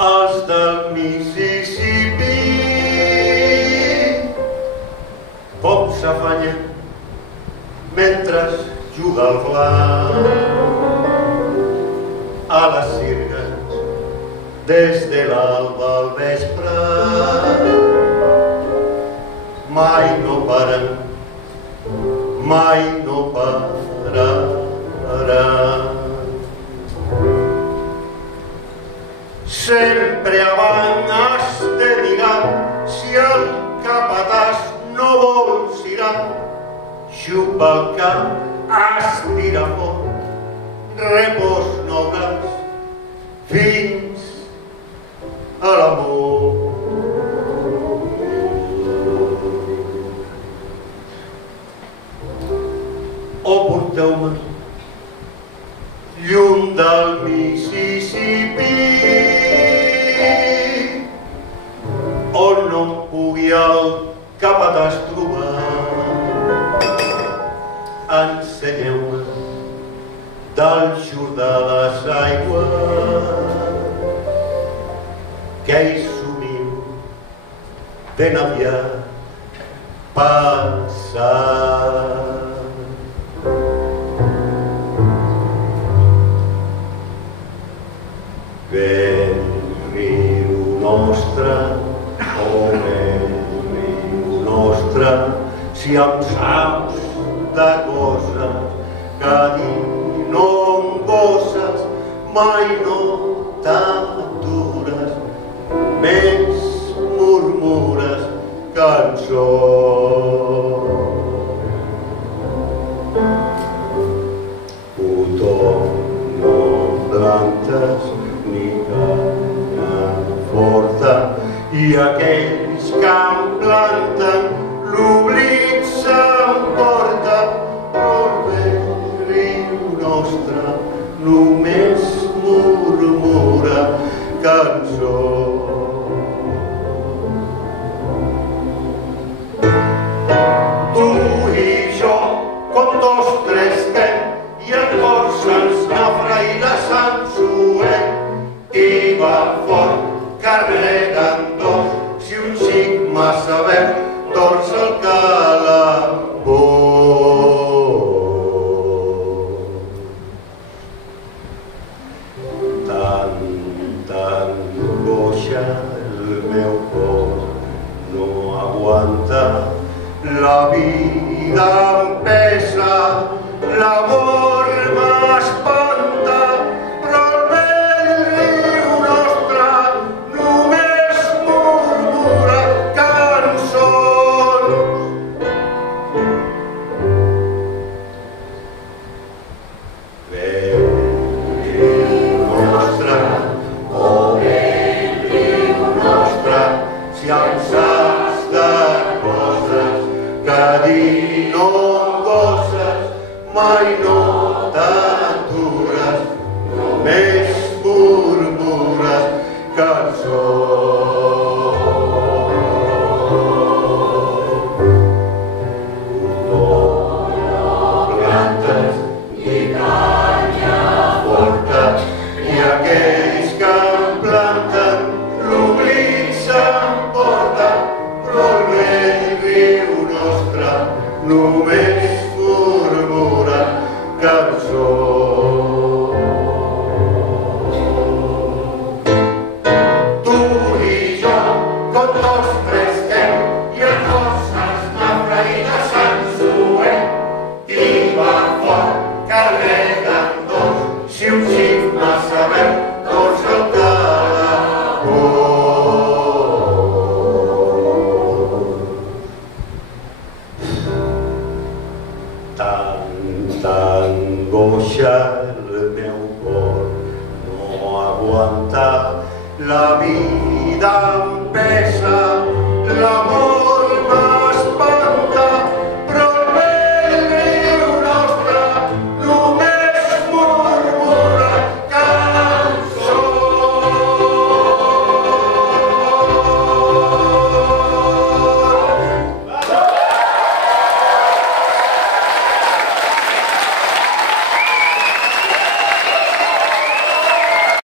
els del Mississipí. Com s'afanya mentre juga al blanc a les sirgues des de l'alba al vespre. Mai no paren, mai no pararan. Sempre avant has de mirar si el capatàs no vols girar. Xupa el cap, aspira fort, repòs no gas, fins a l'amor. O porteu-me llum del Mississipí, on no em pugui el capatàs trobar. Ensenyeu-me del Jordà les aigües, que hi somio ben aviat passar. Vell riu nostre, oh vell riu nostre, si em saps de coses que dir no em gosses, mai no t'atures, més murmures cançons. Tothom no plantes ni canya forta, i aquells que em planten l'oblit s'emporta. Però el vell riu nostre només murmura cançons. Tu i jo, com dos cresquem, i el cor se'ns nafraïda s'ensuem, i va fort, carregant dos, si un xic massa verd torça el calabó. Tanta angoixa el meu cor no aguanta, la vida em pesa, l'amor m'espanta, però el vell riu nostre només murmura cançons. Vell riu nostre, oh vell riu nostre, si em saps de coses que dir no em gosses, mai no t'atures, només murmures cançons. Tothom no plantes ni canya forta, i aquells que em planten l'oblit s'emporta, però el vell riu nostre només murmura cançons. Tu i jo, com dos fresquem, i el cor se'ns nafraïda s'ensuem, i va fort, carregant dos, si un xic massa verd torça el calabó. Tanta angoixa el meu cor no aguanta, la vida em pesa, l'amor